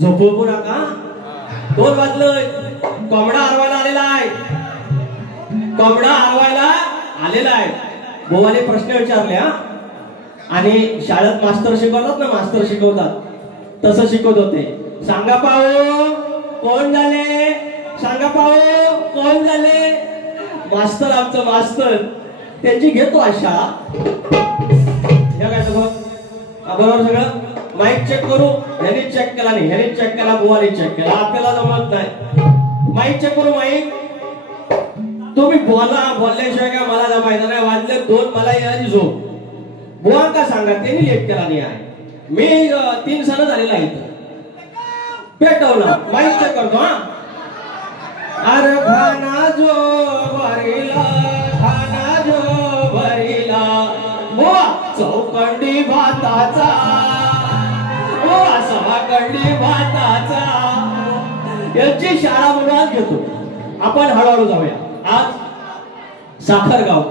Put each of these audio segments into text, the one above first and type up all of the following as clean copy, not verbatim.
झोपू नका. 2 वाजले. कोंबडा हरवायला आलेला आहे. कोंबडा हरवायला आलेला आहे. बोवाने प्रश्न विचारले हा. आणि शाळेत मास्तर शिकवतात ना, मास्तर शिकवतात तसं शिकवत होते. सांगा पाहू कोण झाले, सांगा पाहू कोण झाले. मास्तर आमचं मास्तर त्यांची घेतो आशा. हे काय बघ बरोबर सगळं. माईक चेक करू. ह्याने चेक केला नाही, ह्याने चेक केला, बुवाने चेक केला. आपल्याला जमत नाही. माईक चेक करू. माईक तुम्ही बोलल्याशिवाय काय मला जमायचं नाही. वाजले 2 मला यायची झोप. बुवा का सांगा त्यांनी लेट केला नाही आहे. मी 3 सण झालेला आहे. पेटवला. माईक चेक करतो हा. अरे खाना जो भरीला, खाना जो भरीला बुवा चौकंडी भाताचा, बुवा सभाकंडी भाताचा. यांची शाळा मुलात घेतो आपण. हळूहळू जाऊया. आज साखरगाव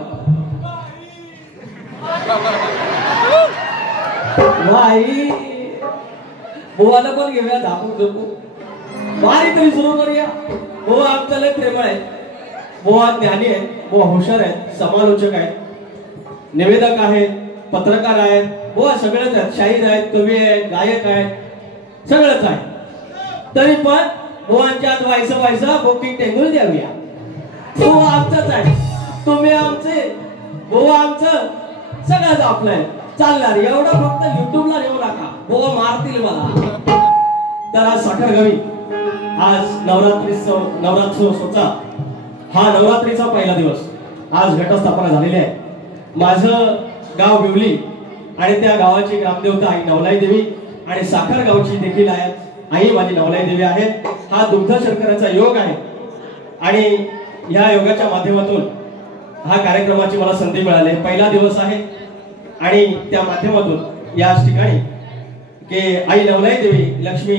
भाई बुवाला पण घेऊया. दाखवू बारी तरी सुरू करूया. बुवा आमचं लय प्रेमळ आहे. बुवा ज्ञानी आहे, बुवा हुशार आहेत, समालोचक आहेत, निवेदक आहेत, पत्रकार आहेत. बुवा सगळेच आहेत. शाहीर आहेत, कवी आहेत, गायक आहेत, सगळंच आहे. तरी पण बुवांच्या आत व्हायचं बुकिंग टेंगून द्यावी. बुवा आमचंच आहे, तुम्ही आमचे, बुवा आमचं, सगळंच आपलं आहे. चालणार. एवढं फक्त युट्यूबला येऊ नका, बुवा मारतील मला. तर आज साखरगावी, आज नवरात्रोत्सवचा हा नवरात्रीचा पहिला दिवस. आज घटस्थापना झालेली आहे. माझं गाव बिवली आणि त्या गावाची ग्रामदेवता आई नवलाई देवी आणि साखरगावची देखील आहे आई माझी नवलाई देवी आहे. हा दुग्ध शर्कराचा योग आहे आणि ह्या योगाच्या माध्यमातून हा कार्यक्रमाची मला संधी मिळाली. पहिला दिवस आहे आणि त्या माध्यमातून या ठिकाणी की आई नवलाई देवी, लक्ष्मी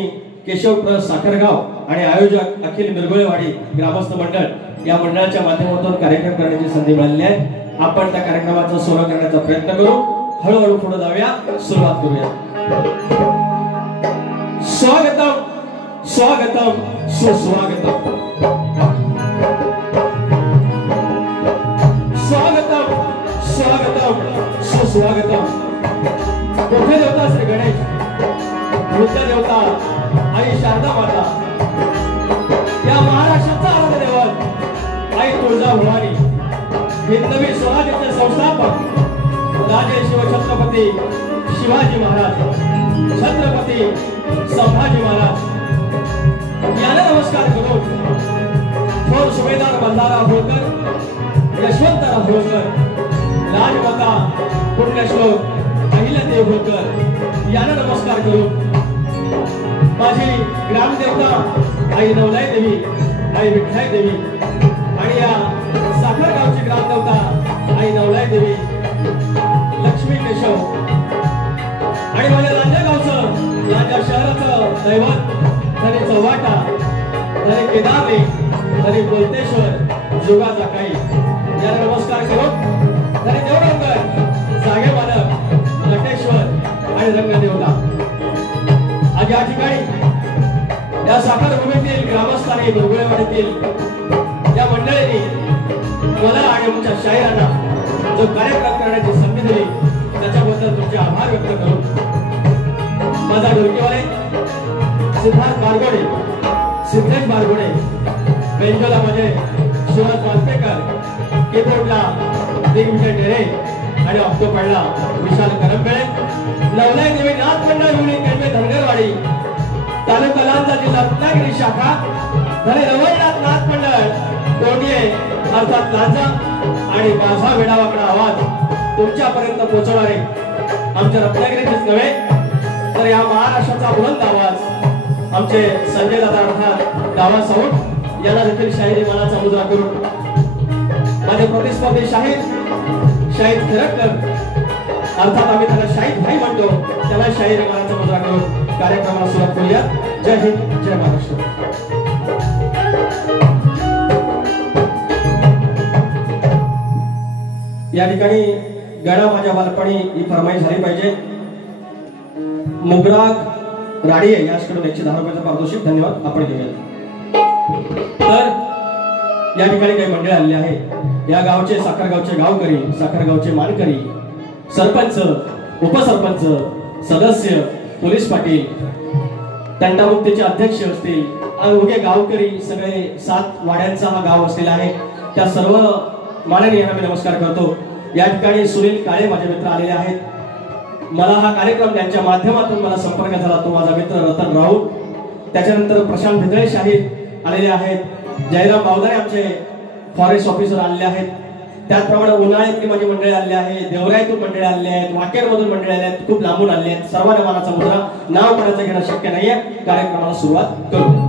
केशव साखरगाव आणि आयोजक अखिल मिरगुळेवाडी ग्रामस्थ मंडळ या मंडळाच्या माध्यमातून कार्यक्रम करण्याची संधी मिळालेली आहे. आपण त्या कार्यक्रमाचा सोहळा करण्याचा प्रयत्न करू. हळूहळू पुढे जाऊया. सुरुवात करूया. स्वागतम स्वागतम सुस्वागतम. स्वागतम स्वागतम सुस्वागतम. मोठे देवता श्री गणेश, वृद्ध देवता आई शारदा माता, या महाराष्ट्राचा आराध्य दैवत आई तुळजा भवानी, हिंदवी स्वराज्याचे संस्थापक राजे शिवछत्रपती शिवाजी महाराज, छत्रपती संभाजी महाराज यांना नमस्कार करून थोर सुभेदार बंधारा होळकर, यशवंतराव होळकर, राजमाता पुण्यश्लोक अहिल्यादेवी होळकर यांना नमस्कार करून माझी ग्रामदेवता आई नवलाई देवी, आई विठ्ठलाई देवी आणि या साखरगावची ग्रामदेवता आई नवलाई देवी, लक्ष्मी केशव आणि माझ्या लांजा शहराचं दैवत तरी चव्हाटा, तरी केदारली, तरी बोलतेश्वर, जोगाचा काही याला नमस्कार करू. तरी देवडोंगर, जागे मालक, नटेश्वर आणि रंगदेवता. आज या ठिकाणी या साखरभूमीतील ग्रामस्थांनी, दुर्गुळेवाडीतील या मंडळींनी मला आणि आमच्या शाहिरांना जो कार्यक्रम करण्याची संधी दिली त्याच्याबद्दल तुमचे आभार व्यक्त करू. माझा ढोलकीवाले सिद्धार्थ बारगोडे, सिद्धेश बारगोडे, बेंजोला म्हणजे शिवाज वालपेकर, कीबोर्डला दिग्विजय ढेरे आणि ऑक्टोपॅडला विशाल करंबेळे, नवलाई देवी नाथ मंडळ युनिट केंद्र धनगरवाडी, तालुका लांजा, जिल्हा रत्नागिरी शाखा, धने रवळनाथ नाथ मंडळ कोंडिये अर्थात लांजा आणि माझा वेडावाकडा आवाज तुमच्यापर्यंत पोहोचवणारे आमच्या रत्नागिरीचेच नव्हे तर या महाराष्ट्राचा बुलंद आवाज आमचे संजय दादा अर्थात दावा साऊंड यांना देखील शाहिरी मानाचा मुजरा करून माझे प्रतिस्पर्धी शाहीर खिरटकर अर्थात आम्ही त्याला शाहीद भाई म्हणतो त्याला शाहिरी मानाचा मुजरा करून कार्यक्रमाला सुरुवात करूया. जय हिंद, जय महाराष्ट्र. या ठिकाणी गणा माझ्या बालपणी ही फरमाईश झाली पाहिजे. मुगराग राडी आहे याचकडून 110 रुपयाचं पारितोषिक. धन्यवाद. आपण घेऊया. तर या ठिकाणी काही मंडळी आलेली आहे. या गावचे साखरगावचे गावकरी, साखरगावचे मानकरी, सरपंच, उपसरपंच, सदस्य, पोलीस पाटील, तंटामुक्तीचे अध्यक्ष असतील, अवघे गावकरी, सगळे 7 वाड्यांचा हा गाव असलेला आहे. त्या सर्व माननीयांना मी नमस्कार करतो. या ठिकाणी सुनील काळे माझे मित्र आलेले आहेत. मला हा कार्यक्रम त्यांच्या माध्यमातून मला संपर्क झाला. तो माझा मित्र रतन राऊत, त्याच्यानंतर प्रशांत भितळे शाहीर आलेले आहेत. जयराम बावदारे आमचे फॉरेस्ट ऑफिसर आलेले आहेत. त्याचप्रमाणे उन्हाळ्यातली माझी मंडळी आलेली आहे, देवराईतून मंडळी आलेली आहेत, वाकेरमधून मंडळी आले आहेत, खूप लांबून आले आहेत. सर्वांना मानाचा मुद्रा नाव कोणाचं घेणं शक्य नाहीये. कार्यक्रमाला सुरुवात करू.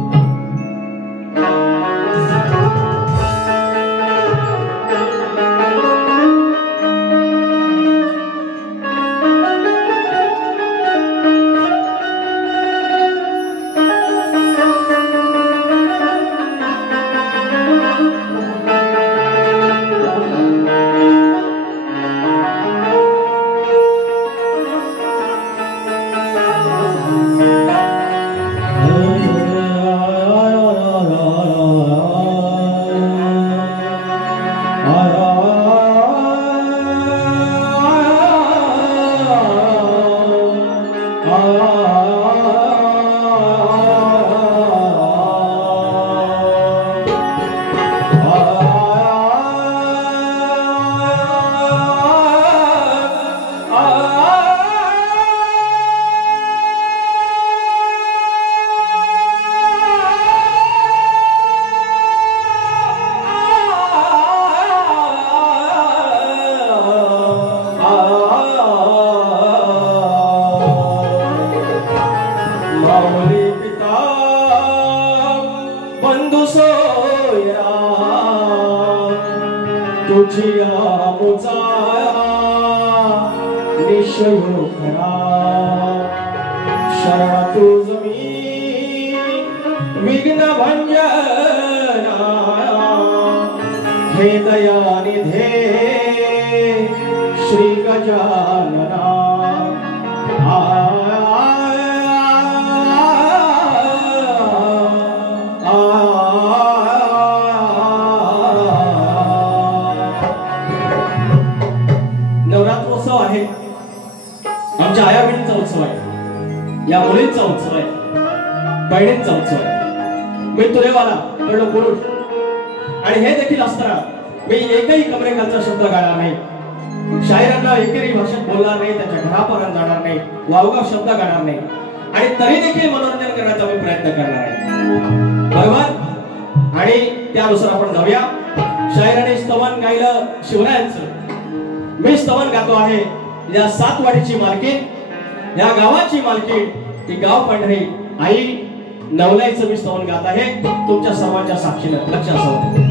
नवलाईचं मी स्तवन गात आहे तुमच्या सर्वांच्या साक्षीनं. लक्षात असू दे.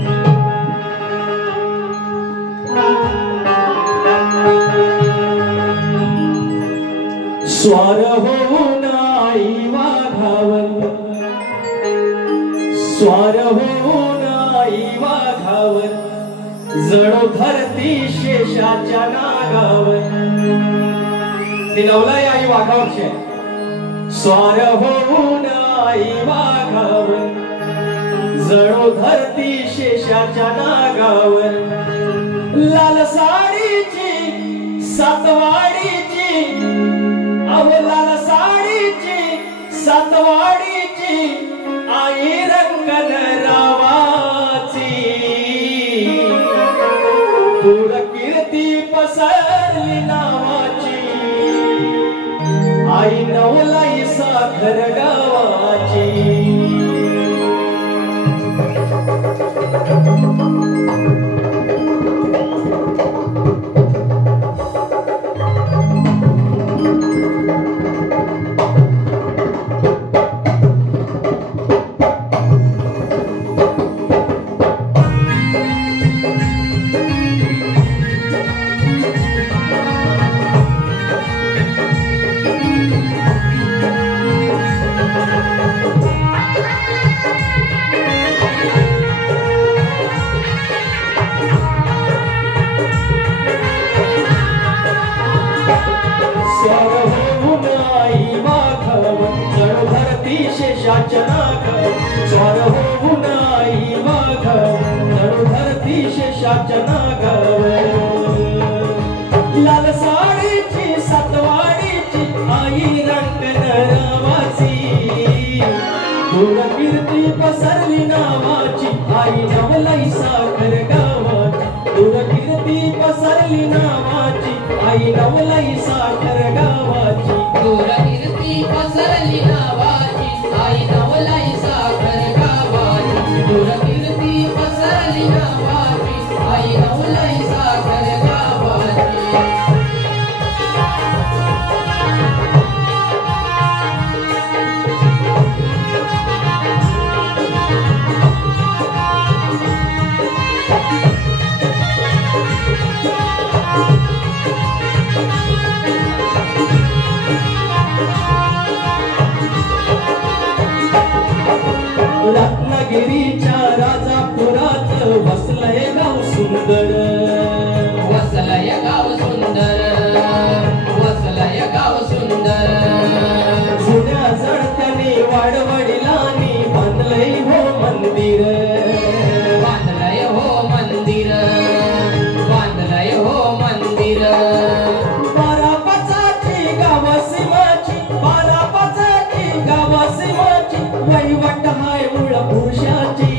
स्वार होऊन आई वाघावर, स्वार होऊन आई वाघावर, जणू धरती शेषाच्या नागावर. ती नवलाई आई वाघावरची आहे. स्वार होऊन आई वाघावर, जणू धरती शेषाच्या नागावर. लाल साडीची सातवाडीची, अहो लाल साडीची सातवाडीची, आई रंगन रावाची. दूर कीर्ती पसरली नावाची, आई नवलाई साखर गावाची. शेषाच्या नाग स्वार होऊन आई वाघ जणू धरती शेषाच्या नागावर लाल साडीची सातवाडीची आई रंगन रावाची दूर कीर्ती पसरली नावाची आई नवलाई साखर गावाची दूर कीर्ती पसरली नावाची आई नवलाई साखर गावाची दूर कीर्ती पसरली नावाची आई नवलाई साखर गावाची दूर कीर्ती पसरली नावाची आई नवलाई साखर गावाची रत्नागिरीच्या राजापुरात वसलय गाव सुंदर वसलय गाव सुंदर वसलय गाव सुंदर जुन्या जळत्याने वाडवडिलांनी बांधलंय हो मंदिर बांधलय हो मंदिर बांधलय हो मंदिर बारापाचाची गावसीमाची बारापाचाची गावसीमाची वैवट हाय मूळ पुरुषाची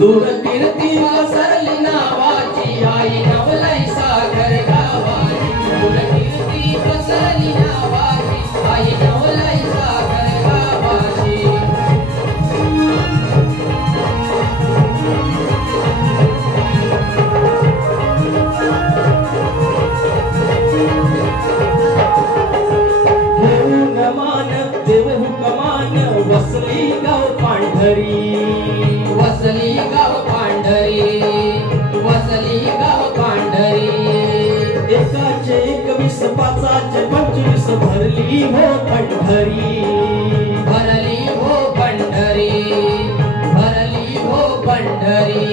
दूर कीर्ती पसरली नावाची आई नवलाई साखर गावाची दूर कीर्ती पसरली नावाची आई नवलाई साखर गावाची देव हुकमान वसली गाव पांढरी वसली गाव पांढरी वसली गाव पांढरी एकाचे 21 पाचाचे 25 भरली हो पंढरी भरली हो पंढरी भरली हो पंढरी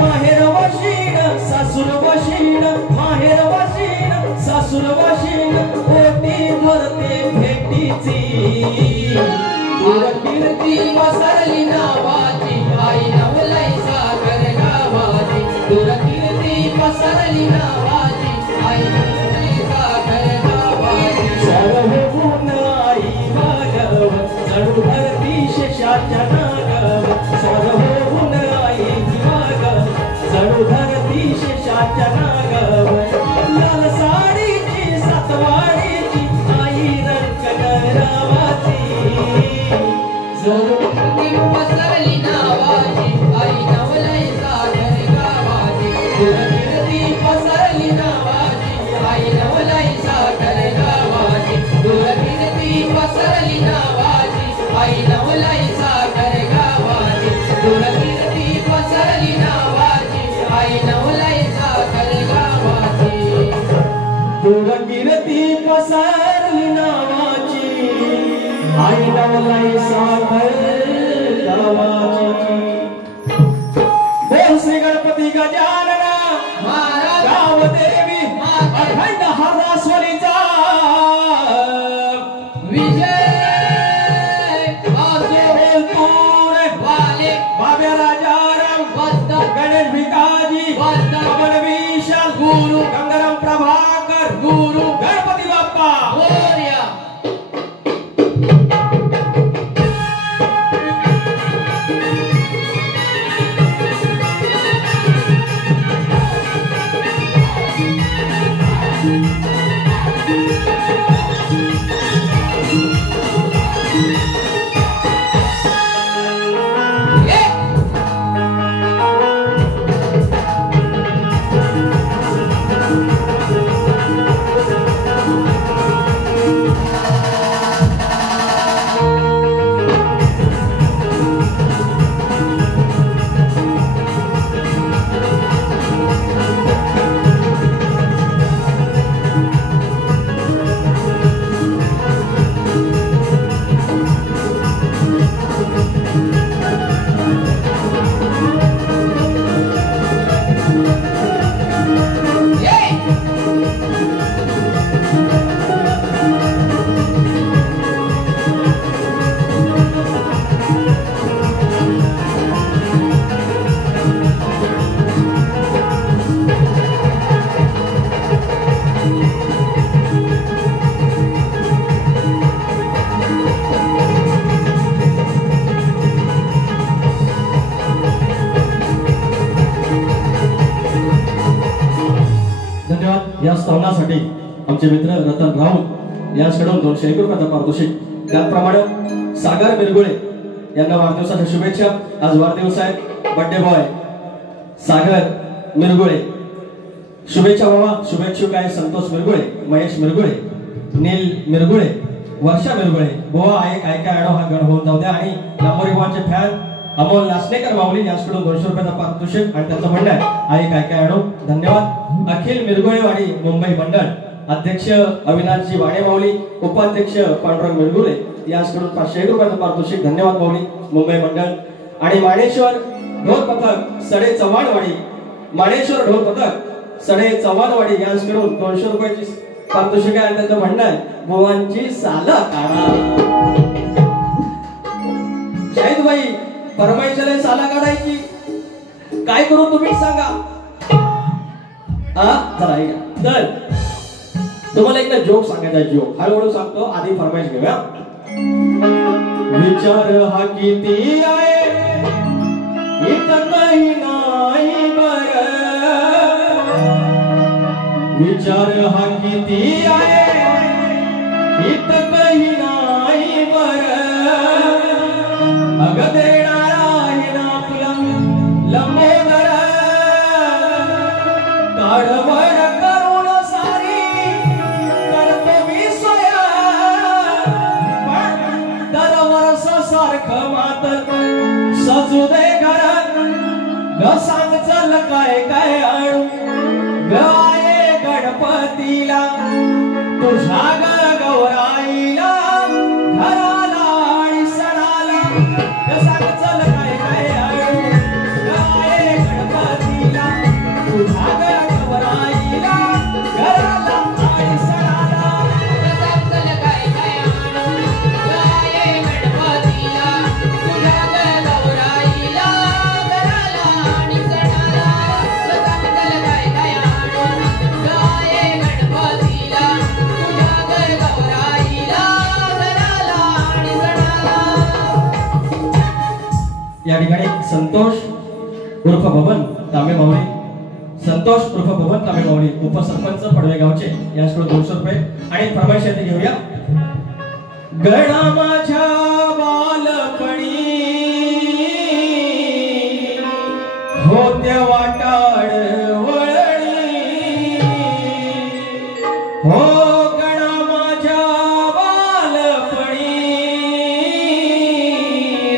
माहेर वशीण सासूर वशीण माहेर वशीण सासूर वशीण ओटी भरते भेटीची दूर कीर्ती पसरली नावाची आई नवलाई साखर गावाची दूर कीर्ती पसरली नावाची आई नवलाई साखर गावाची स्वार होऊन आई वाघव जणू धरती शेषाच्या नागाव स्वार होऊन आई वाघव जणू धरती शेषाच्या नागाव लाल साडीची सातवाडीची आई रंगन रावाची जणू कीर्ती पसरली नावाची आई नवलाई साखर गावाची दूर कीर्ती पसरली नावाची आई नवलाई साखर गावाची दूर कीर्ती पसरली नावाची आई नवलाई साखर गावाची दूर कीर्ती पसरली नावाची आई नवलाई साखर गावाची दूर कीर्ती पसरली नावाची आई नवलाई साखर गावाची बोल श्री गणपती गजानन महाराज गाव देवी अखंड हरास्वरीचा विजय असो बोलतोय वाले बाब्या राजाराम वस्त गणेश भिकाजी वस्त पवन विशाल गुरु गंगाराम प्रभाकर गुरु गणपती बाप्पा मोरया स्तवनासाठी आमचे मित्र रतन राऊत यांच्याकडून 201 रुपयाचा पारितोषिक. त्याचप्रमाणे सागर मिरगुळे यांना वाढदिवसाच्या शुभेच्छा. आज वाढदिवस आहे, बर्थडे बॉय सागर मिरगुळे. शुभेच्छा बाबा. शुभेच्छुक आहे संतोष मिरगुळे, महेश मिरगुळे, नील मिरगुळे, वर्षा मिरगुळे. बोवा आहे काय काय आडो हा गण होऊन जाऊ द्या. आणि नंबर 1 फॅन अमोल नासनेकर माऊली यांच्याकडून 200 रुपयाचा पारितोषिक. आणि त्यांचं म्हणणं आहे काय काय आडो. धन्यवाद. अखिल मिरगुळेवाडी मुंबई मंडळ अध्यक्ष अविनाशजी वाणे माऊली, उपाध्यक्ष पांडुरंग मिरगुळे यांच्याकडून 501 रुपयाचा पारितोषिक. धन्यवाद माऊली मुंबई मंडळ. आणि माणेश्वर ढोल पथक सडे चव्हाणवाडी, माणेश्वर ढोल पथक सडे चव्हाणवाडी यांच्याकडून 200 रुपयाची पारितोषिक आहे. त्यांचं म्हणणं आहे भुवांची साला काढा. शाहिदबाई परमेश्वरे साला काढायची, काय करू तुम्ही सांगा. चला तर तुम्हाला एक जोक सांगायचा. जोक हळूहळू सांगतो, आधी फरमाईश घेऊया. विचार हा किती आहे इथं काही नाही बर, विचार हा किती आहे इथं काही नाही बर, अग देणारा आहे ना आपला लंबोदर, काढवड करून सारी करतो मी सोया, दरवर्ष सारखं मातर सजू दे घरात, ग सांग चल काय काय आणू गाये गणपतीला तुझ्या गौराईला घराला आणि सणाला, ग सांग चल काय काय आणू गाये गणपतीला तुझ्या गौराईला घराला आणि सणाला, ग सांग चल काय काय आणू गाये गणपतीला तुझ्या गौराईला घराला आणि सणाला, ग सांग चल काय काय आणू गाये गणपतीला तुझ्या गौराईला घराला आणि सणाला. या ठिकाणी संतोष उर्फ भवन तांबे मावळे, संतोष उर्फ भवन तांबे मावळे उपसरपंच पडवे गावचे यांच्याकडून 200 रुपये. आणि फरमाईश येथे घेऊया. गणा माझ्या बालपणी होत्या वाटाड वळणी, हो गणा माझ्या बालपणी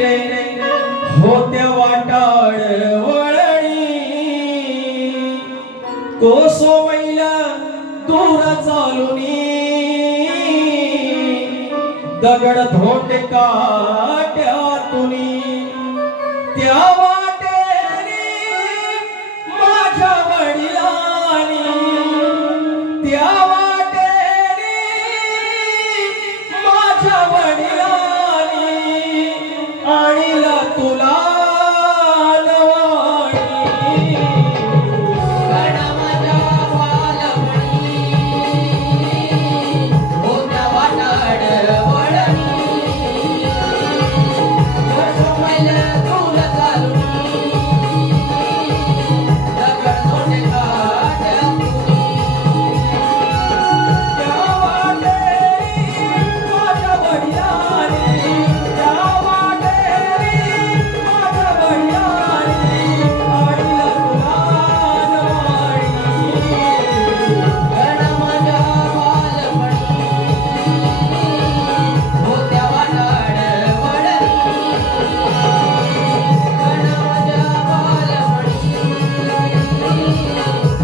रे होत्या वाटाड वळणी, कोसो मैला दूर चालुनी दगड धोंड काट्यातुनी, त्या वाटेनी माझ्या वडिलांनी, त्या वाटेनी माझ्या वडिलांनी आणीला तुला नवाणी, गणा माझ्या बालपणी होत्या वाटाड वळणी, मैल दूर चालुनी दगड धोंड काट्यातुनी, त्या वाटेनी माझ्या वडिलांनी, त्या वाटेनी माझ्या वडिलांनी आणीला तुला नवाणी. गणा माझ्या बालपणी होत्या वाटाड वळणी, गणा माझ्या बालपणी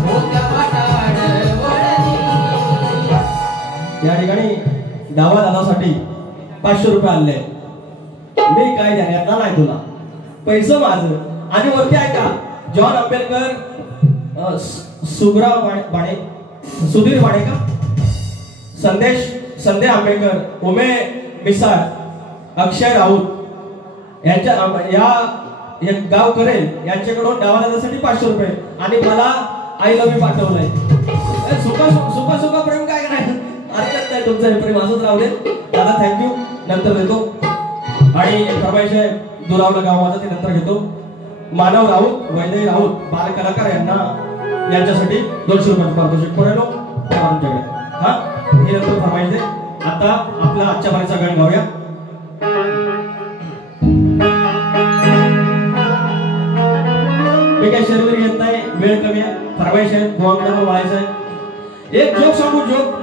होत्या वाटाड वळणी. या ठिकाणी डावा दादासाठी 500 रुपये आणले. मी काय देण्यातला नाही तुला, पैसे माझं. आणि वरती ऐका, जॉन आंबेडकर, सुब्राव बाणे, सुधीर बाणे का, संदेश आंबेडकर, उमे मिसाळ, अक्षय राऊत यांच्या या एक गाव करेल यांच्याकडून डावा दादासाठी 500 रुपये. आणि मला आई लव्ह यू पाठवलंय. सुका प्रेम काय करायचं, हरकत नाही, तुमचं प्रेम असंच राहू दे दादा. थँक्यू, नंतर देतो. आणि फरमाईश आहे दुरावलं गाव माझं, ते नंतर घेतो. मानव राऊत, वैदय राऊत बाल कलाकार यांच्यासाठी 200 रुपये पारितोषिक. त्या मारून ठेवूया. हा हे नंतर थांबायचे. आता आपला आजच्या बारीचा गण गाऊया. मी काय शरीर घेत नाही, वेळ कमी आहे, फरमाईश आहे, गोवाकडे वळायचं आहे. एक जोक सांगू, जोक.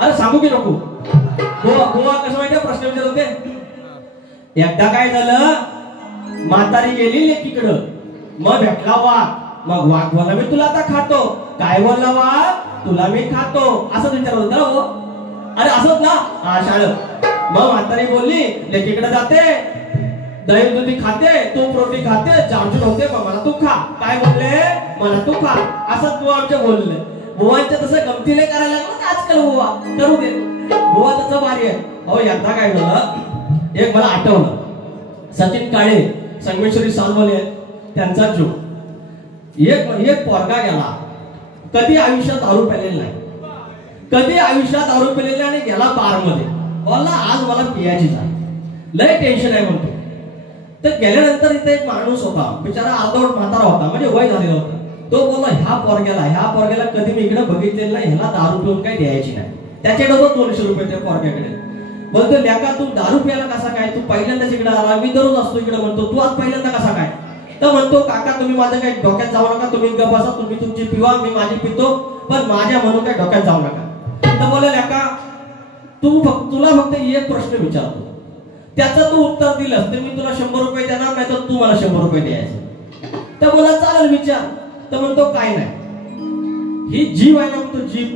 अरे सांगू की नको? गोवा कसं माहितीये, प्रश्न विचारत होते. एकदा काय झालं, म्हातारी गेली लेकीकडं, मग भेटला वाघ. मग वाघ बोलला मी तुला आता खातो. काय बोलला वाघ? तुला मी खातो असं विचारत होता हो. अरे असंच ना, हा शाळ. मग म्हातारी बोलली लेकीकडे जाते, दही दुधी खाते, तूप रोटी खाते, जामचून होते, मग मला तू खा. काय बोलले? मला तू खा. असं तू आमच्या बोलले. बुवांच्या तसं गमतीने करायला लागलं आजकाल. बुवा करू दे, बुवा तसं भारी आहे. अहो एकदा काय झालं, एक मला आठवलं. सचिन काळे संगमेश्वरी सालवले त्यांचा जो एक पोरगा गेला, कधी आयुष्यात दारू पेलेला नाही, कधी आयुष्यात दारू पेलेला आणि गेला बार मध्ये. बोलला आज मला पियाची झाली, लय टेन्शन आहे म्हणतो. तर गेल्यानंतर इथे एक माणूस होता, बिचारा अर्धवट म्हातारा होता, म्हणजे वय झालेला होता. तो बोलला ह्या पोरग्याला कधी मी इकडे बघितलेलं नाही, ह्याला दारू पिऊन काही द्यायची नाही. त्याच्याकडे 200 रुपये त्या पोरग्याकडे. बोलतो लेका तू दारू प्यायला कसा काय? तू पहिल्यांदाच इकडे आला, मी दररोज असतो इकडे. म्हणतो तू आज पहिल्यांदा कसा काय? तर म्हणतो काका तुम्ही माझं काही डोक्यात जाऊ नका, तुम्ही गप्प बसा, तुम्ही तुमची पिवा, मी माझी पितो, पण माझ्या म्हणून काही डोक्यात जाऊ नका. तर बोले लेका तुला फक्त एक प्रश्न विचारतो, त्याचं तू उत्तर दिलंस तर मी तुला 100 रुपये देणार, नाही तर तू मला 100 रुपये द्यायचे. तर बोला चालेल विचार. तर म्हणतो काय नाही, ही जीभ आहे ना, म्हणतो जीभ,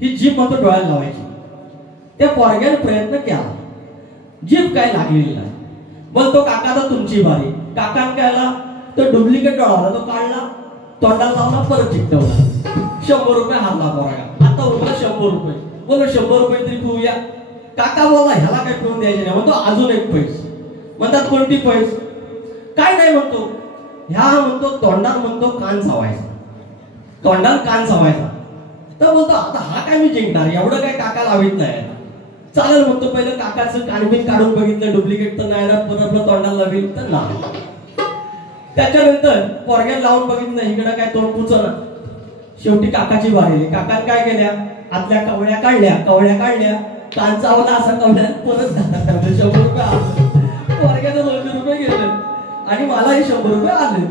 ही जीभ म्हणतो डोळ्याला लावायची. त्या पोरग्याने प्रयत्न केला, जीभ काय लागलेली नाही. बोलतो काका तर तुमची बारी. काकाने काढला तो डुप्लिकेट डोळा होता, तो काढला, तोंडाला लावला, परत चिकटवला. 100 रुपये हारला पोरगा. आता उरला 100 रुपये. बोलो 100 रुपये तरी पिऊया. काका बोलला ह्याला काय पिऊन द्यायचे नाही. म्हणतो अजून एक पैस. म्हणतात कोणती पैस? काय नाही म्हणतो, ह्या म्हणतो तोंडात म्हणतो कान सावायचा, तोंडात कान सावायचा. तर बोलतो आता हा काय मी जिंकणार, एवढं काय काका लावित नाही. चालेल म्हणतो, पहिलं काकाचं कानबिन काढून बघितलं, डुप्लिकेट तर नाही ना, परत तोंडाला लावेल तर नाही. त्याच्यानंतर पोरग्याला लावून बघितलं, इकडं काय तोंड पुचना. शेवटी काकाची बारी. काकाने काय केल्या, आतल्या कवळ्या काढल्या, कान चावला असा कवड्या, परत 100 रुपये आले. पोरग्यानं 200 रुपये घेतले आणि मलाही 100 रुपये आले.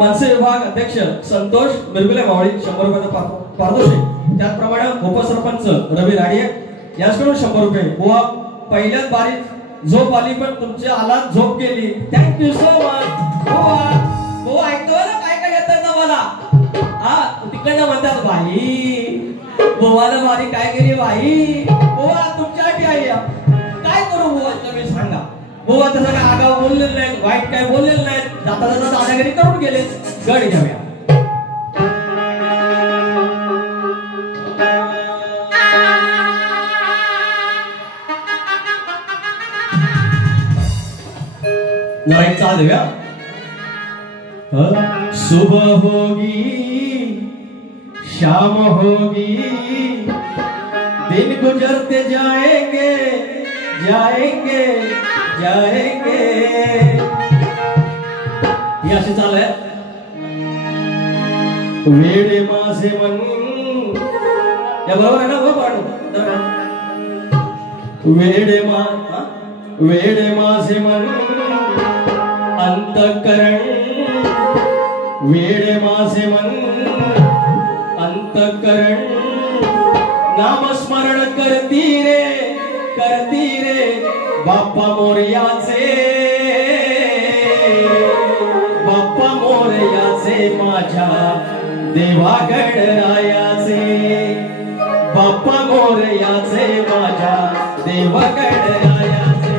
मनसे विभाग अध्यक्ष संतोष मिरगुले मावळी 100 रुपयाचा पारितोषिक. त्याचप्रमाणे उपसरपंच रवी राडिये याचकडून 100 रुपये. बुवा पहिल्याच बारीत झोप आली, पण तुमच्या आलात झोप गेली. Thank you so much. बुवा ऐकतोय ना काय काय येतं ना मला. हा तिकडनं म्हणतात बाई बुवाला बारी काय केली बाई. बुवा तुमच्यासाठी आहे, काय करू बुवा तुम्ही सांगा. बुवा तसं काय आगाव बोललेलं नाही, वाईट काय बोललेलं नाही, जाता जाता दादागिरी करून गेले. गड घेऊया. जरा एक चाल देऊया. सुबह होगी शाम होगी, दिन गुजरते जाएंगे जाएंगे जाएंगे. ही अशी चाल आहे. वेडे माझे मन, या बरोबर आहे ना? वेडे माझे मन अंतःकरण, वेडे माझे मन अंतःकरण, नामस्मरण करती रे बाप्पा मोरयाचे, बाप्पा मोरयाचे, माझ्या देवा गणरायाचे, बाप्पा मोरयाचे, माझ्या देवा गणरायाचे.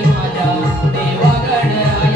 माझ्या देवा गणरायाचे.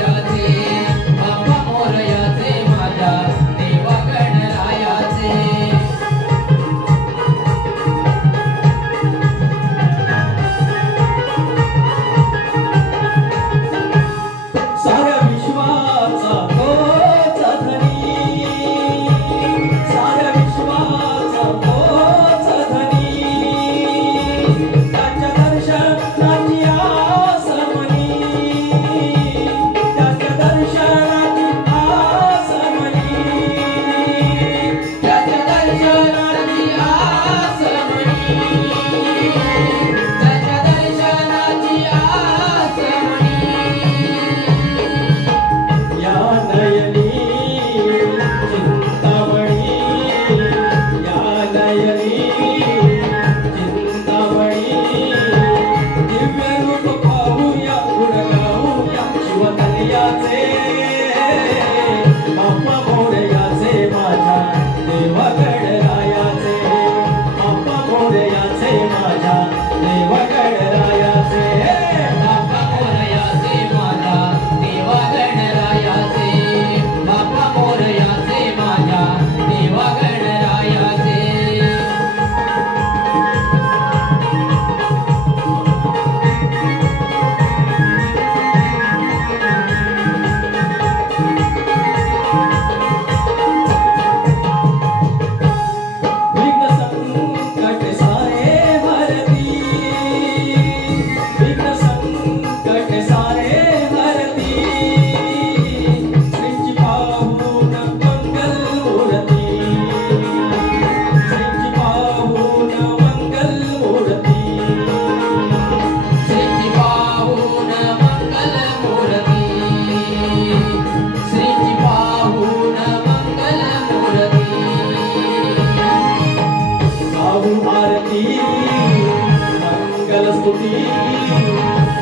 स्तुती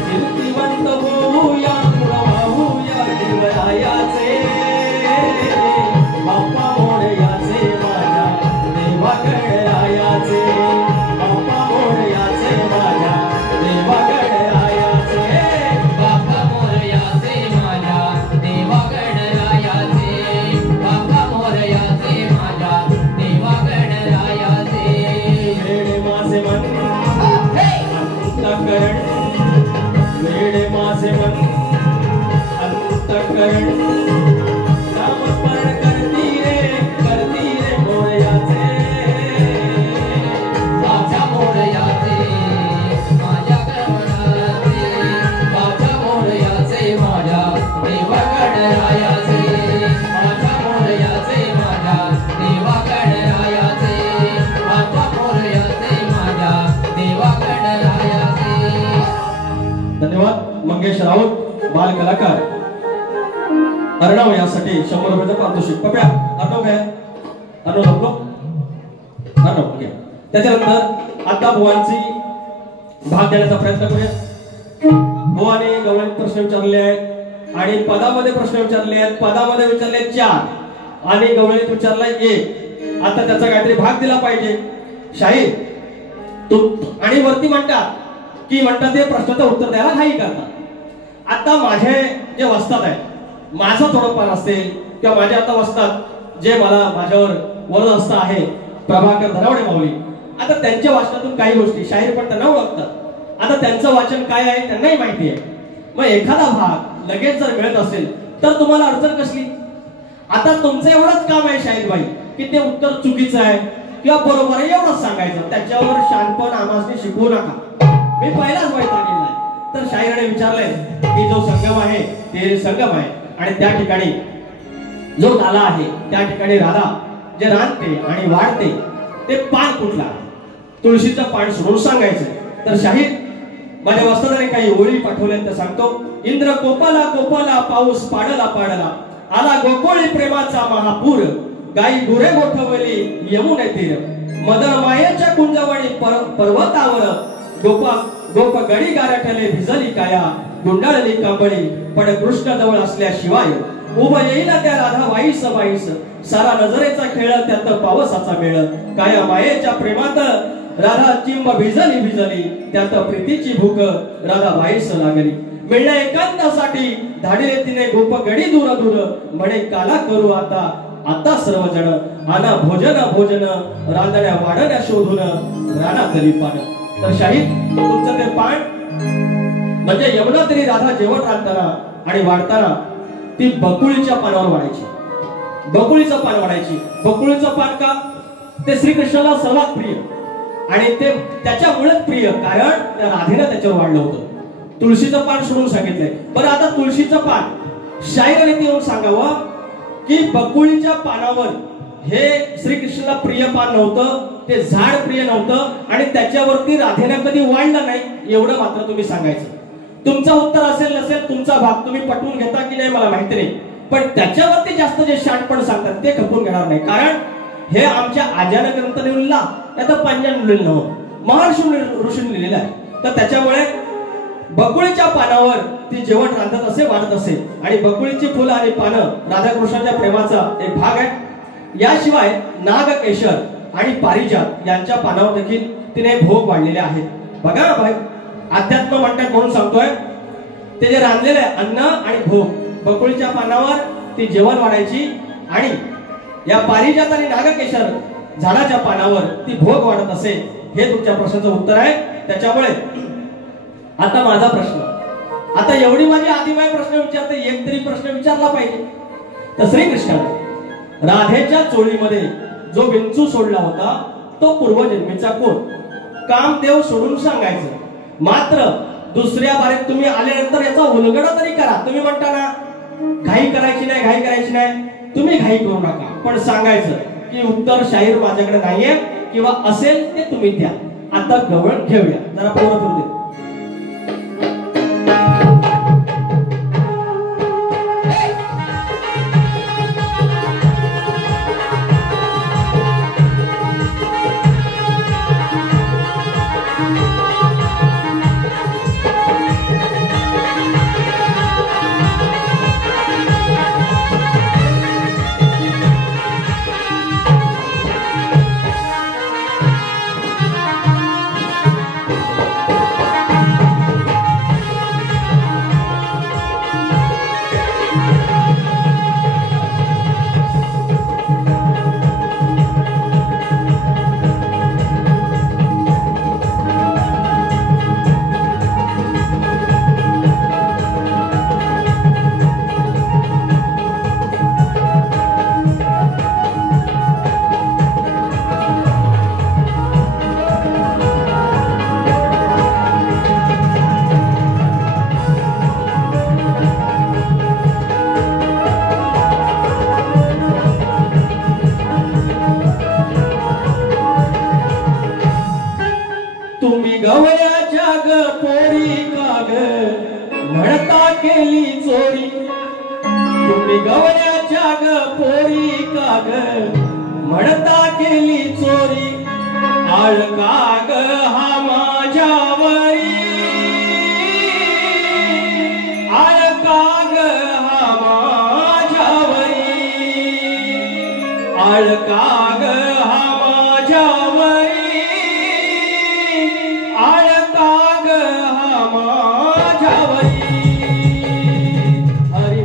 कीर्तिवंत होऊया वाहूया देवरायाचे बाप्पा मोरयाचे माझ्या देवा गणरायाचे बाप्पा मोरयाचे माझ्या देवा गणरायाचे बाप्पा मोरयाचे माझ्या देवा गणरायाचे बाप्पा मोरयाचे माझ्या देवा गणरायाचे वेडे माझे मन अंतःकरण वेडे माझे मन अंतःकरण नामस्मरण करती रे मोरयाचे माझ्या मोरयाचे माझ्या गणरायाचे माझ्या मोरयाचे माझ्या देवा गणरायाचे माझ्या मोरयाचे माझ्या देवा गणरायाचे माझ्या मोरयाचे माझ्या देवा गणरायाचे. धन्यवाद. मंगेश राऊत बाल कलाकार अर्णव यासाठी 100 रुपयाचं पारितोषिक. पप्या अर्णव काय अर्णव नको अर्णव घ्या. त्याच्यानंतर आता बुवांची भाग देण्याचा प्रयत्न करूया. बुवाने गवळणीत प्रश्न विचारले आहेत आणि पदामध्ये प्रश्न विचारले आहेत. पदामध्ये विचारले 4 आणि गवळणीत विचारला 1. आता त्याचा काहीतरी भाग दिला पाहिजे. शाहीर तू आणि वरती म्हणतात की म्हणतात ते प्रश्नाचं उत्तर द्यायला घाई करतात. आता माझे जे वस्तात आहेत माझं थोडंफार असेल किंवा माझे आता वस्तात जे मला माझ्यावर वरदहस्त आहे प्रभाकर धरावडे माऊली. आता त्यांच्या वाचनातून काही गोष्टी शाहीर पण त्यांना ओळखतात. आता त्यांचं वाचन काय आहे त्यांनाही माहिती आहे. मग एखादा भाग लगेच जर मिळत असेल तर तुम्हाला अडचण कसली. आता तुमचं एवढंच काम आहे शाहीरबाई की ते उत्तर चुकीचं आहे किंवा बरोबर आहे एवढंच सांगायचं. त्याच्यावर शानपण आम्हाला शिकवू नका. मी पहिलाच वैतागलेला आहे. तर शाहीरने विचारले की जो संगम आहे ते संगम आहे आणि त्या ठिकाणी जो नाला आहे त्या ठिकाणी राधा जे रांधते आणि वाढते ते पान कुठला तुळशीचं पान सोडून सांगायचं. तर शाहीर माझ्या वस्तादाने काही ओळी पाठवल्या तर सांगतो. इंद्र कोपाला कोपाला पाऊस पाडला पाडला आला गोकुळी प्रेमाचा महापूर गाई गुरे गोठवली यमुने तीर मदन मायेच्या कुंजवणी पर्वतावर गोप गडी गारठले भिजली काया गुंडाळली कांबळी पण कृष्ण जवळ असल्याशिवाय उभ येईना त्या राधा वाईस वाईस सारा नजरेचा खेळ त्यात पावसाचा मेळ काया मायेच्या प्रेमात राधा चिंब भिजली भिजली त्यात प्रीतीची भूक राधा वाईस लागली मिळण्या एकांतासाठी धाडले तिने गोप गडी दूर दूर म्हणे काला करू आता आता सर्वजण आना भोजन भोजन रांधण्या वाढण्या शोधून राणा तरी पान. तर शाहीर तुमचं ते पान म्हणजे यमुना तरी राधा जेवण रांधताना आणि वाढताना ती बकुळीच्या पानावर वाढायची. बकुळीचं पान वाढायची. बकुळीचं पान का ते श्रीकृष्णाला सर्वात प्रिय आणि ते त्याच्यामुळेच प्रिय कारण त्या राधेनं त्याच्यावर वाढलं होतं. तुळशीचं पान सोडून सांगितलंय. बरं आता तुळशीचं पान शाहीराने येऊन सांगावं की बकुळीच्या पानावर हे श्रीकृष्णाला प्रिय पान नव्हतं. ते झाड प्रिय नव्हतं आणि त्याच्यावरती राधेनं कधी वाढलं नाही एवढं मात्र तुम्ही सांगायचं. तुमचं उत्तर असेल नसेल तुमचा भाग तुम्ही पटवून घेता की नाही मला माहिती नाही पण त्याच्यावरती जास्त जे शाणपण सांगतात ते खपून घेणार नाही कारण हे आमच्या आज्यानं ग्रंथ लिहिलेला आता पंजान लिहिलेलं महर्षी ऋषीने लिहिलेलं आहे. तर त्याच्यामुळे बकुळीच्या पानावर ती जेवण रांधत असे वाढत असे आणि बकुळीची फुलं आणि पानं राधाकृष्णाच्या प्रेमाचा एक भाग आहे. याशिवाय नागकेशर आणि पारिजात यांच्या पानावर देखील तिने भोग वाढलेले आहेत. बघा ना भाई अध्यात्म म्हणतात म्हणून सांगतोय ते जे रांधलेले अन्न आणि भोग बकुळीच्या पानावर ती जेवण वाढायची आणि या पारिजात आणि नागकेशर झाडाच्या पानावर ती भोग वाढत असे. हे तुमच्या प्रश्नाचं उत्तर आहे. त्याच्यामुळे आता माझा प्रश्न आता एवढी माझी आदिबाई प्रश्न विचारते एक तरी प्रश्न विचारला पाहिजे. तर श्रीकृष्णाने राधेच्या चोळीमध्ये जो विंचू सोडला होता तो पूर्वजन्मीचा कोण कामदेव सोडून सांगायचं. मात्र दुसऱ्या बारीत तुम्ही आल्यानंतर याचा उलगडा तरी करा. तुम्ही म्हणता ना घाई करायची नाही घाई करायची नाही तुम्ही घाई करू नका पण सांगायचं की उत्तर शाहीर माझ्याकडे नाहीये किंवा असेल ते तुम्ही द्या. आता गवळ घेऊया जरा पोरं फिरू दे. गवळ्याच्या ग पोरी का ग म्हणता केली चोरी तुम्ही गवळ्याच्या ग पोरी का ग म्हणता केली चोरी आळ का ग हा माझ्यावरी आळ का ग हा माझ्यावरी आळ का ग हा माझ्यावरी आळ का ग हा माझ्यावरी हरी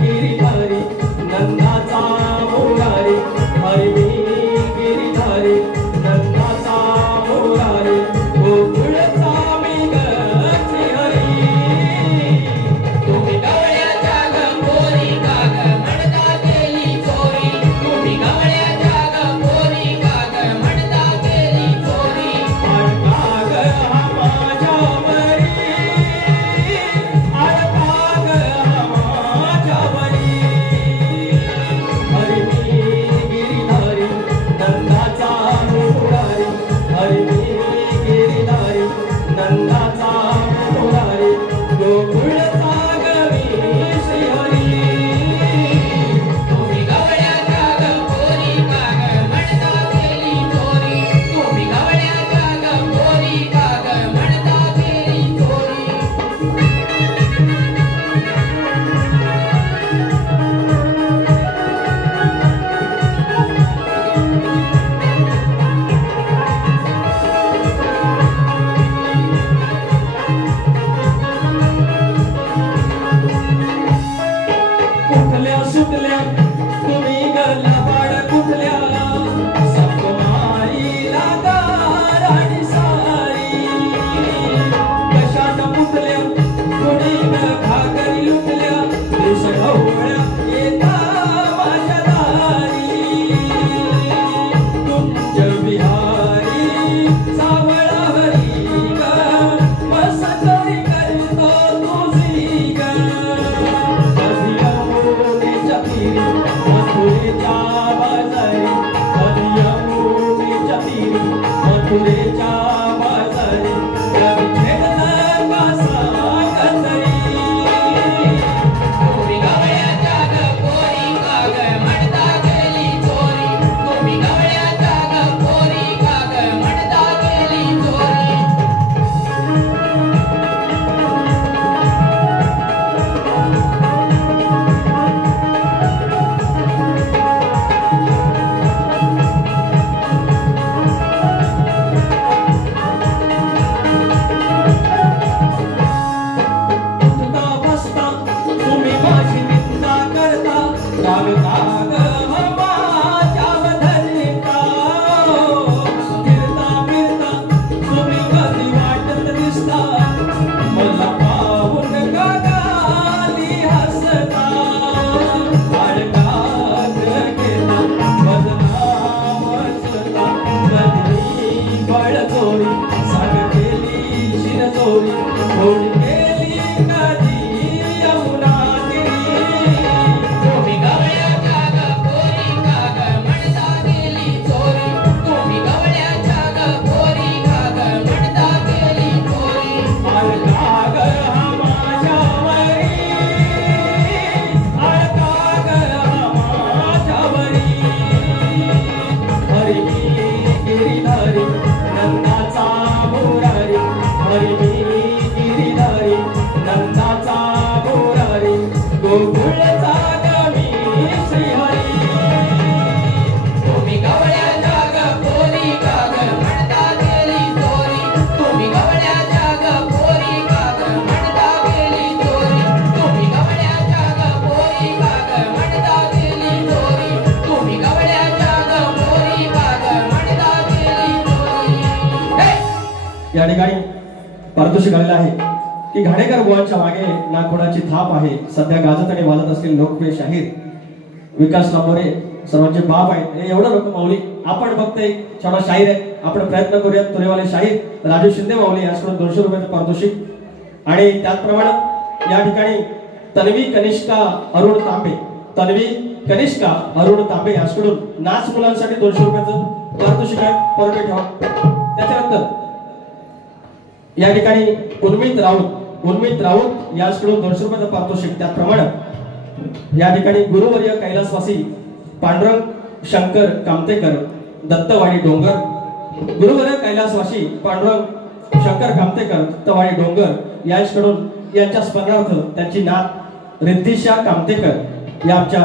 गिरिधारी नंदाचा मुरारी हरी गिरिधारी नंदाचा मुरारी गोकुळचा मी गची हरी तुम्ही गवळ्याच्या ग पोरी का ग म्हणता केली चोरी तुम्ही गवळ्याच्या ग पोरी का ग म्हणता केली चोरी आळका ग हा माझ्यावरी आळका ग हा माझ्यावरी हरी गिरिधारी नंदाचा मुरारी हरी गिरिधारी नंदाचा मुरारी गोकुळचा गवी श्रीहरी तुम्ही गवळ्याच्या ग पोरी का ग म्हणता केली चोरी तुम्ही गवळ्याच्या ग पोरी का ग म्हणता केली चोरी कुठल्या सुटल्या तुम्ही गलबाड कुठल्या सपमाईला गाराडी सारी कशात कुठल्या कुणी घागरी लुटल्या देश ढवळ्या येता माझ्या दारी तुमच्या विहारी सावळा हरी ग मसकरी करतो तुझी ग मथुरेच्या बाजारी मथुरेच्या बाजारी तुम्ही गवळ्याच्या ग पोरी का ग म्हणता केली चोरी तुम्ही गवळ्याच्या ग पोरी का ग म्हणता केली चोरी उठता बसता तुम्ही माझी निंदा करता लागता ग माझ्याव धरिता फिरता फिरता तुम्ही कधी वाटत दिसता मला पाहून गगाली हसता आळकात गेला बदनाम असता कधी बळ चोरी साग केली शिर चोरी थोडी केली कधी यमुना तिरी तुम्ही गवळ्याच्या ग पोरी का ग म्हणता केली चोरी तुम्ही गवळ्याच्या ग पोरी का ग म्हणता केली चोरी आळका ग हा माझ्यावरी आळका ग हा माझ्यावरी हरी गिरिधारी नंदाचा मुरारी हरी गिरिधारी नंदाचा मुरारी गोकुळचा गवी श्रीहरी तुम्ही गवळ्याच्या ग पोरी का ग म्हणता केली चोरी तुम्ही गवळ्याच्या ग पोरी का ग म्हणता केली चोरी तुम्ही गवळ्याच्या ग पोरी का ग म्हणता केली चोरी तुम्ही गवळ्याच्या ग पोरी का ग म्हणता केली चोरी या ठिकाणी पारितोषिक आलेलं आहे की घाणेकर बुवांच्या मागे ना कोणाची थाप आहे. सध्या गाजत आणि वालत असलेले लोकप्रिय शाहीर विकास लांबोरे सर्वांचे बाप आहेत. हे एवढं लोक माऊली आपण फक्त एक छोटा शाहीर आहे. आपण प्रयत्न करूयात तुरेवाले शाहीर राजू शिंदे माऊली याकडून 200 रुपयाचं पारितोषिक आणि त्याचप्रमाणे या ठिकाणी तन्वी कनिष्का अरुण तांबे तन्वी कनिष्का अरुण तांबे याकडून नाच मुलांसाठी 200 रुपयाचं पारितोषिक आहे. परत ठेवा. त्याच्यानंतर या ठिकाणी उन्मित राऊत याचकडून 200 रुपयाचा पारितोषिक. त्याप्रमाणे या ठिकाणी गुरुवर्य कैलासवासी पांडुरंग शंकर कामतेकर दत्तवाडी डोंगर, गुरुवर्य कैलासवासी पांडुरंग शंकर कामतेकर दत्तवाडी डोंगर याचकडून यांच्या स्मरणार्थ त्यांची नात रिद्धिशा कामतेकर या आमच्या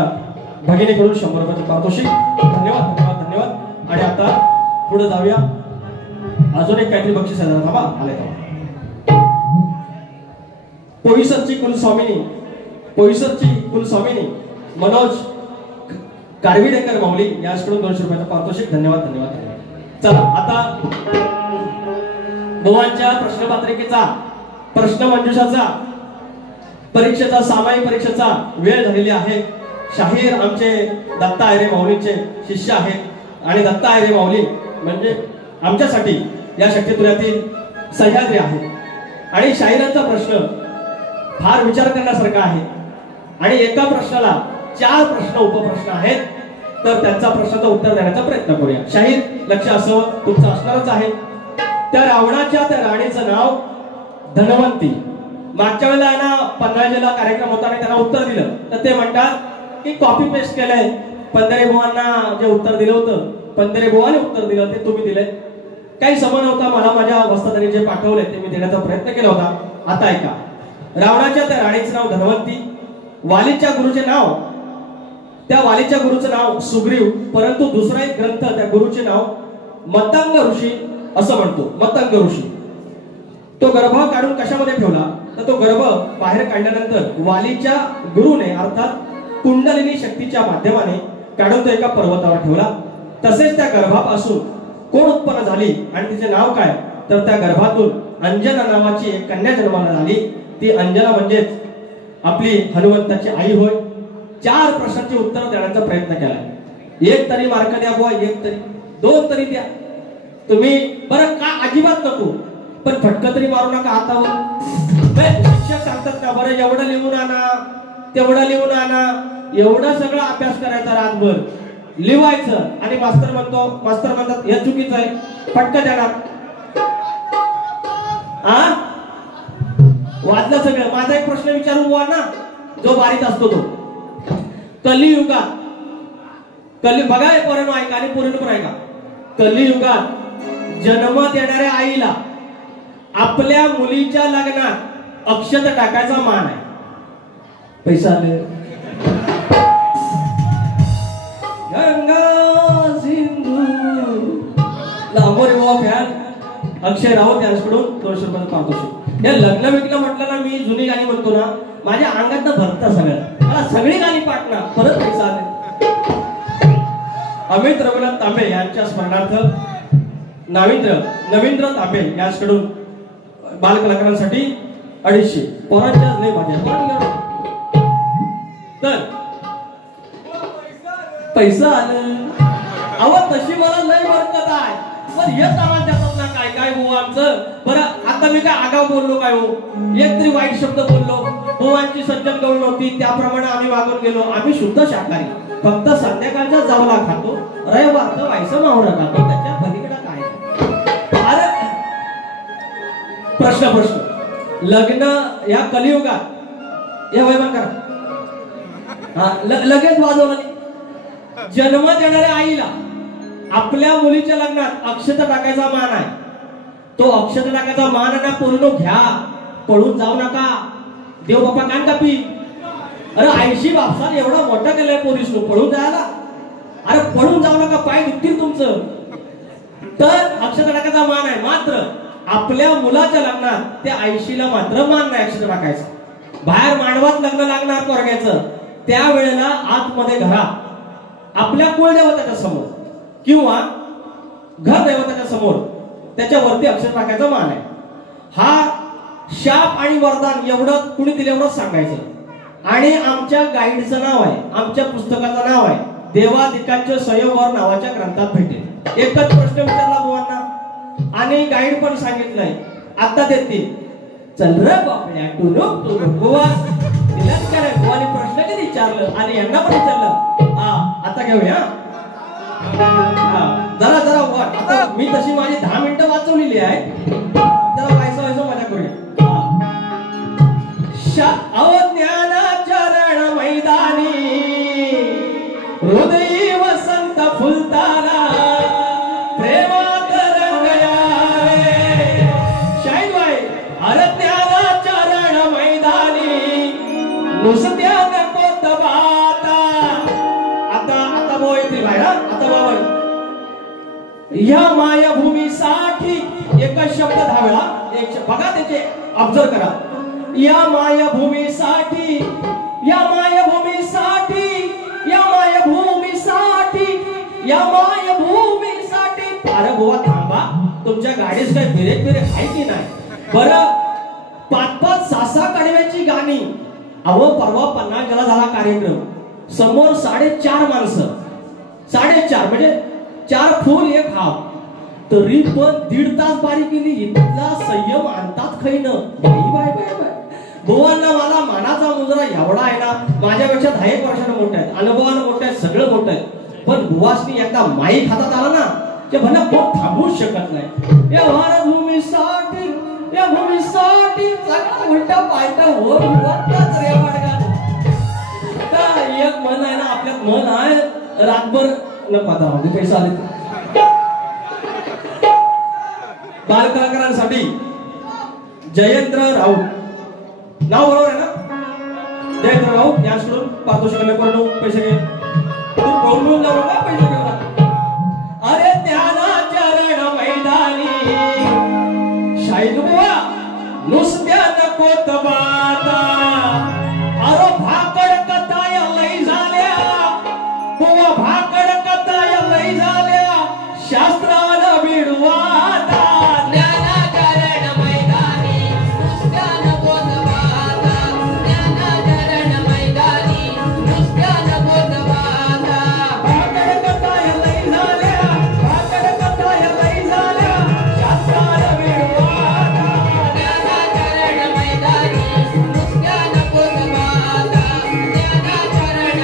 भगिनीकडून 100 रुपयाचं पारितोषिक. धन्यवाद धन्यवाद धन्यवाद. आणि आता पुढे जाऊया. अजून एक काहीतरी बक्षीस आहे. थांबा आले. पोईसरची कुलस्वामिनी मनोज कारविडेकर माऊली याचकडून 200 रुपयाचं पारितोषिक. धन्यवाद धन्यवाद धन्यवाद. चला आता बुवांच्या प्रश्नपत्रिकेचा प्रश्नमंजुषाचा परीक्षेचा सामायिक परीक्षेचा वेळ झालेली आहे. शाहीर आमचे दत्ता आयरे माऊलींचे शिष्य आहेत आणि दत्ता आयरे माऊली म्हणजे आमच्यासाठी या शक्तितुल्यातील सह्याद्री आहे. आणि शाहिरांचा प्रश्न फार विचार करण्यासारखा आहे आणि एका प्रश्नाला 4 प्रश्न उपप्रश्न आहेत. तर त्यांचा प्रश्नाचं उत्तर देण्याचा प्रयत्न करूया. शाहीर लक्ष असावं तुमचं असणारच आहे. त्या रावणाच्या त्या राणीचं नाव धनवंती. मागच्या वेळेला ना पन्हाळजेला कार्यक्रम होता आणि त्यांना उत्तर दिलं तर ते म्हणतात की कॉपी पेस्ट केलंय. पंधरे बुवांना जे उत्तर दिलं होतं, पंधरे बुवाने उत्तर दिलं ते तुम्ही दिले. काही समज नव्हता मला. माझ्या वस्तादारी जे पाठवले ते मी देण्याचा प्रयत्न केला होता. आता ऐका. रावणाच्या त्या राणीचं नाव धनवंती. वालीच्या गुरुचे नाव, त्या वालीच्या गुरुचं नाव सुग्रीव. परंतु दुसरा एक ग्रंथ त्या गुरुचे नाव मतंग ऋषी असं म्हणतो. मतंग ऋषी. तो गर्भ काढून कशामध्ये ठेवला तर तो गर्भ बाहेर काढल्यानंतर वालीच्या गुरुने अर्थात कुंडलिनी शक्तीच्या माध्यमाने काढून तो एका पर्वतावर ठेवला. तसेच त्या गर्भापासून कोण उत्पन्न झाली आणि तिचे नाव काय तर त्या गर्भातून अंजना नावाची एक कन्या जन्माला झाली. ती अंजना म्हणजेच आपली हनुमंताची आई होय. 4 प्रश्नांची उत्तर देण्याचा प्रयत्न केलाय. एक तरी मार्क द्या बुवा, एक तरी 2 तरी द्या तुम्ही. बरं का अजिबात नको पण फटका तरी मारू नका हातावर. शिक्षक सांगतात का बरं एवढं लिहून आणा तेवढं लिहून आणा. एवढं सगळं अभ्यास करायचा रातभर लिवायचं आणि मास्तर म्हणतात हे चुकीचं आहे फटका देणार. वाचलं सगळं. माझा एक प्रश्न विचारून बुवा ना जो बारीक असतो तो कलियुगात बघा पोरांनो ऐका आणि पोरींनो पण ऐका. कलियुगात जन्म देणाऱ्या आईला आपल्या मुलीच्या लग्नात अक्षत टाकायचा मान आहे. पैसा आले गंगा सिंधू लांबोरे बुवा फॅन अक्षय राऊत यांच्याकडून 200 रुपयाचं पारितोषिक. या लग्न विग्न म्हटलं ना मी जुनी गाणी म्हणतो ना माझ्या अंगात भरता सगळं. मला सगळी गाणी पाठना परत पैसा आले. अमित रघुनाथ तांबे यांच्या स्मरणार्थ नवींद्र तांबे यांच्याकडून बालकलाकारांसाठी 250. पोरांच्या लय माझ्या तर पैसा आलं. अहो तशी मला लय बरकत आहे पण हे आवाज देतात ना काय काय बुवांचं. बरं आता मी काय आगाव बोललो काय हो. एक तरी वाईट शब्द बोललो. बुवांची सज्जन गवळ नव्हती त्याप्रमाणे आम्ही वागून गेलो. आम्ही शुद्ध शाकाहारी. फक्त संध्याकाळचा जवला खातो, रविवारचं व्हायचं मावळा खातो. त्याच्या पलीकडे काय. अरे प्रश्न लग्न या कलियुगात या वैमान करा लगेच वाजवलं. जन्म देणाऱ्या आईला आपल्या मुलीच्या लग्नात अक्षता टाकायचा मान आहे. तो अक्षता टाकायचा मान ना पूर्ण घ्या. पळून जाऊ नका. देव बाप्पा कान कापी. अरे 80 बापसाने एवढा मोठा केलाय पोलीस पळून जायला. अरे पळून जाऊ नका पाय दुखतील तुमचं. तर अक्षता टाकायचा मान आहे. मात्र आपल्या मुलाच्या लग्नात त्या 80ला मात्र मान नाही अक्षता टाकायचा. बाहेर मांडवात लग्न लागणार पोरग्याचं त्यावेळेला आतमध्ये घरात आपल्या कुळदेवताच्या समोर किंवा घर देवताच्या समोर त्याच्यावरती अक्षर टाकायचा मान आहे. हा शाप आणि वरदान एवढं कुणी दिलं एवढं सांगायचं. आणि आमच्या गाईडचं नाव आहे, आमच्या पुस्तकाचं नाव आहे देवादिकांचे स्वयंवर नावाच्या ग्रंथात भेटेल. एकच प्रश्न विचारला बुवांना आणि गाईड पण सांगितलंय आता देतील. चल रे बापड्या टुनुक बुवा दिलाच काय बुवाने प्रश्न कधी विचारलं आणि यांना पण विचारलं. आता घेऊया जरा आता मी तशी माझी 10 मिनिटं वाचवलेली आहे. जरा पैसा नुसत्या नको तबाता आता आता भाऊ येतील बाहेर आता बाबा या मायाभूमीसाठी एकच शब्द धावला एक बघा त्याचे ऑब्झर्व करा या मायाभूमीसाठी या मायाभूमीसाठी या मायाभूमीसाठी या मायाभूमीसाठी अरे बुवा थांबा तुमच्या गाडीत काय ब्रेक आहे की नाही बरं 5-5 6-6 कडव्याची गाणी अहो परवा 50 गेला झाला कार्यक्रम समोर 4.5 माणसं 4.5 म्हणजे 4 फुल 1 हाफ तरी पण 1.5 तास बारी केली इतका संयम आणतात खैनं बाई बाय बाय बाय बुवांना मला मानाचा मुजरा एवढा आहे ना माझ्यापेक्षा 10 वर्षांना मोठा आहे अनुभवानं मोठा आहे सगळं मोठं आहे पण बुवासनी एकदा माईक हातात आला ना ते भन्ना पोट थांबूच शकत नाही या भारतभूमीसाठी या भूमीसाठी सगळा उलटा पालटा होत होताच रे वाडगा एक मन आहे ना आपल्यात मन आहे रातभर न पता होते पैसे आले बालकलाकारांसाठी जयेंद्र राऊत नाव बरोबर आहे ना जयेंद्र राऊत यांच्याकडून पारितोषिक पैसे घे तू बोलून जाऊ का पैसे घेऊन अरे ज्ञाना चरण मैदानी शाहीद बुवा नुसत्या नको तबाता अरे भाकड कथाया लई झाल्या बुवा भाकड कथाया लई झाल्या शास्त्रानं बिडवाता ज्ञानाचरण मैदानी नुसत्या नको तबाता ज्ञानाचरण मैदानी नुसत्या नको तबाता भाकड कथाया लई झाल्या भाकड कथाया लई झाल्या शास्त्रानं बिडवाता ज्ञानाचरण मैदानी नुसत्या नको तबाता ज्ञानाचरण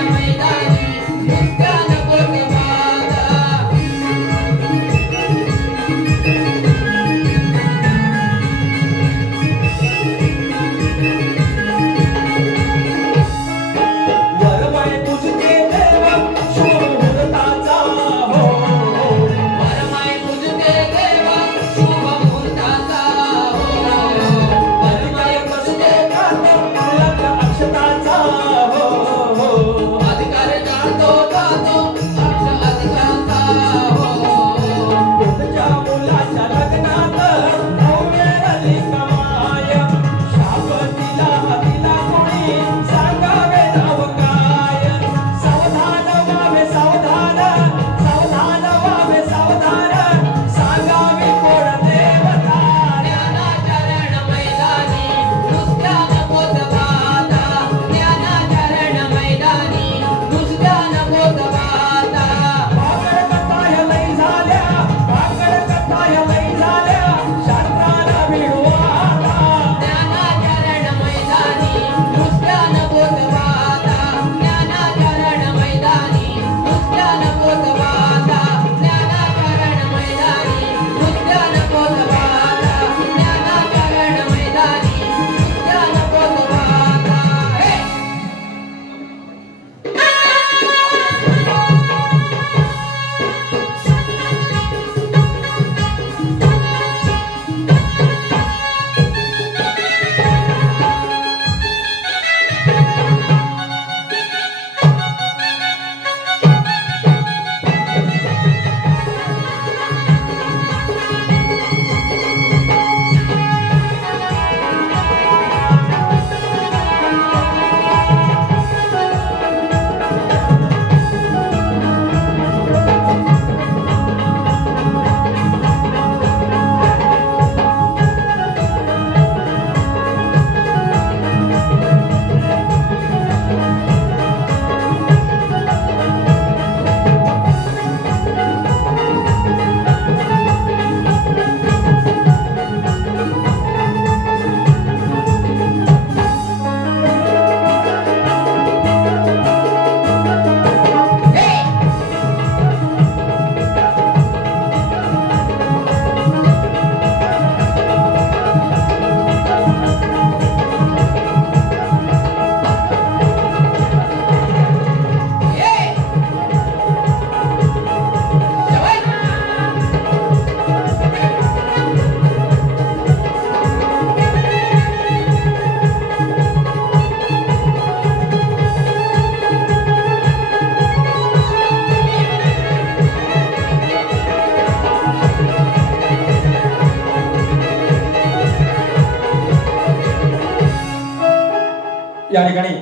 या ठिकाणी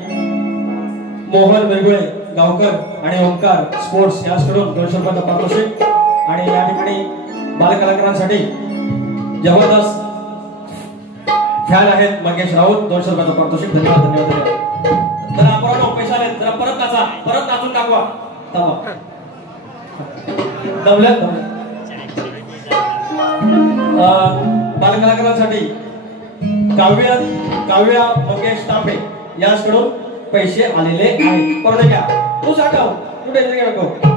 मोहन वेगळे गावकर आणि ओंकार स्पोर्ट्स याकडून 200 रुपयाचं पारितोषिक आणि या ठिकाणी बालकलाकारांसाठी जबरदस्त फॅन आहेत मंगेश राऊत 200 रुपयाचं पारितोषिक. धन्यवाद धन्यवाद. जरा आपण पैसा आले जरा परत नाचा परत नाचून दाखवा. दमल्यात बालकलाकारांसाठी काव्या मंगेश तांबे याकडून पैसे आलेले आहेत. परत घ्या तू सांगा तू टेन्शन घेऊ नको.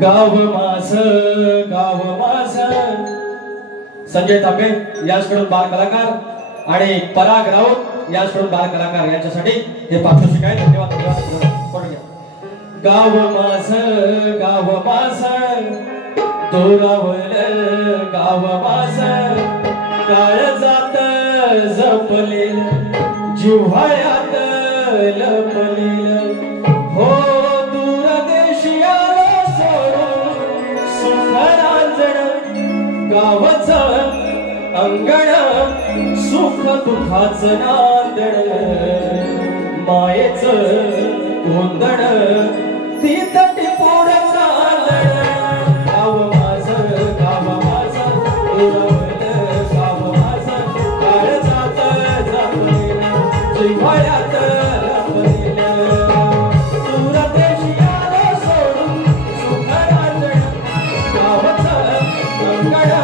गाव माझ संजय तांबे याचकडून बाल कलाकार आणि पराग राऊत याचकडून बाल कलाकार यांच्यासाठी हे पारितोषिक आहे. धन्यवाद धन्यवाद. गाव माझ दोरावलं गाव माझ काळजात जपलेलं जिव्हाळ्यात लपलेलं हो गावाचं अंगण सुख दुःखाचं नांदण मायेचं गोंधळ ती तटी पोळं चालण. गाव माझं गाव माझं उरवलं गाव माझं काळजात जपलेलं जिव्हाळ्यात लपलेलं दूरदेशी आलं सोडून सुख रांजण गावाचं अंगण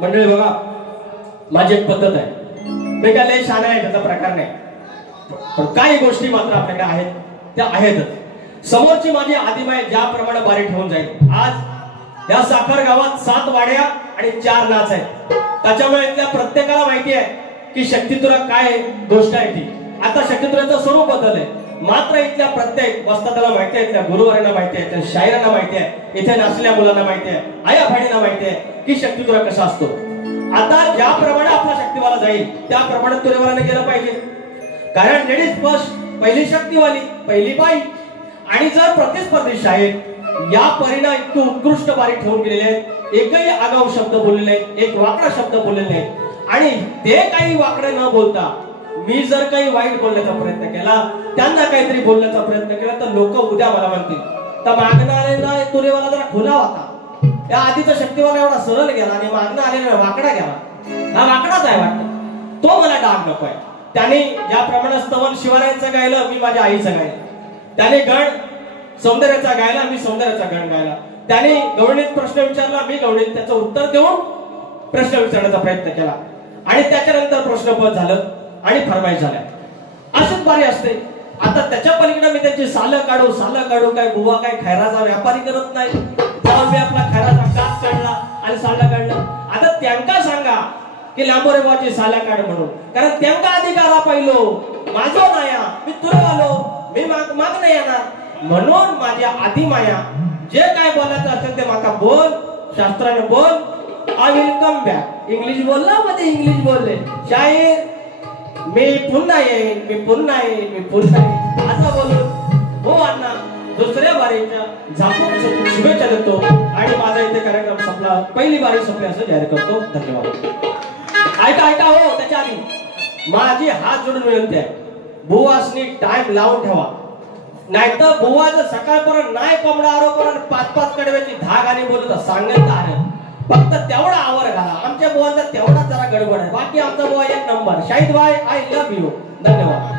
मंडळी बघा माझी एक पद्धत आहे मी काय लय शान आहे त्याचा प्रकार नाही पण काही गोष्टी मात्र आपल्याकडे आहेत त्या आहेतच. समोरची माझी आदिमाय ज्याप्रमाणे बारी ठेवून जाईल आज या साखर गावात 7 वाड्या आणि 4 नाच आहेत त्याच्यामुळे इथल्या प्रत्येकाला माहिती आहे की शक्तितुरा काय गोष्ट आहे ती. आता शक्तितुराचं स्वरूप बदललंय मात्र इथल्या प्रत्येक वस्तादाला माहिती आहे इथल्या गुरुवारांना माहिती आहे इथल्या शायरांना माहिती आहे इथे नाचलेल्या मुलांना माहिती आहे आया बहिणींना माहिती आहे की शक्तितुरा कसा असतो. आता ज्याप्रमाणे आपला शक्तिवाला जाईल त्याप्रमाणे तुरेवाराने गेलं पाहिजे कारण लेडीज फर्स्ट पहिली शक्तिवाली पहिली बाई आणि जर प्रतिस्पर्धी शाहीर या परीनं इतकी उत्कृष्ट बारी ठेवून गेलेले आहेत एकही आगाऊ शब्द बोललेले एक वाकडा शब्द बोललेले आणि ते काही वाकडे न बोलता मी जर काही वाईट बोलण्याचा प्रयत्न केला, त्यांना काहीतरी बोलण्याचा प्रयत्न केला, तर लोक उद्या मला म्हणतील तर मागणं आलेला तुरेवाला जरा खुला होता, या आधीचा शक्तिवाला एवढा सरळ गेला आणि मागणं आलेला वाकडा गेला, हा वाकडाच आहे वाटत, तो मला डाग नकोय. त्याने ज्याप्रमाणे स्तवन शिवरायांचं गायलं, मी माझ्या आईचं गायलं. त्याने गण सौंदर्याचा गायला, मी सौंदर्याचा गण गायला. त्याने गवळणीत प्रश्न विचारला, मी गवळणीत त्याचं उत्तर देऊन प्रश्न विचारण्याचा प्रयत्न केला. आणि त्याच्यानंतर प्रश्नपद झालं आणि फरमाईश झाल्या. अशीच बारी असते. आता त्याच्या पलीकडे मी त्याची सालं काढू काय बुवा काय खैराचा व्यापारी करत नाही. जाऊन मी आपला खैराचा कास काढला आणि साला काढलं. आता त्यांना सांगा की लांबोरे बाबाची साला काढ म्हणून, कारण त्यांना अधिकारा पाहिलो, माझो नाया मी तुला आलो, मी माग नाही येणार. म्हणून माझ्या आधी माया जे काय बोलायचं असेल ते माका बोल, शास्त्राने बोल. I will come back. English बोलला मध्ये इंग्लिश बोलले. शाहीर मी पुन्हा येईन असं बोलून हो अण्णा दुसऱ्या बारीच्या झापून शुभेच्छा देतो आणि माझा इथे कार्यक्रम संपला, पहिली बारी संपली असं जाहीर करतो. धन्यवाद. ऐका हो, त्याच्या आधी माझी हात जोडून विनंती आहे, बुवासनी टाइम लावून ठेवा, नाहीतर बुवा जर सकाळपर्यंत नाही कोंबडा आरोप 5-5 कडव्याची धाग आणि बोलत सांगत आहे. फक्त तेवढा आवर घाला. आमच्या बुवांचा तेवढा जरा गडबड आहे, बाकी आमचा बुवा एक नंबर. शाहिद भाई आय लव्ह यू. धन्यवाद.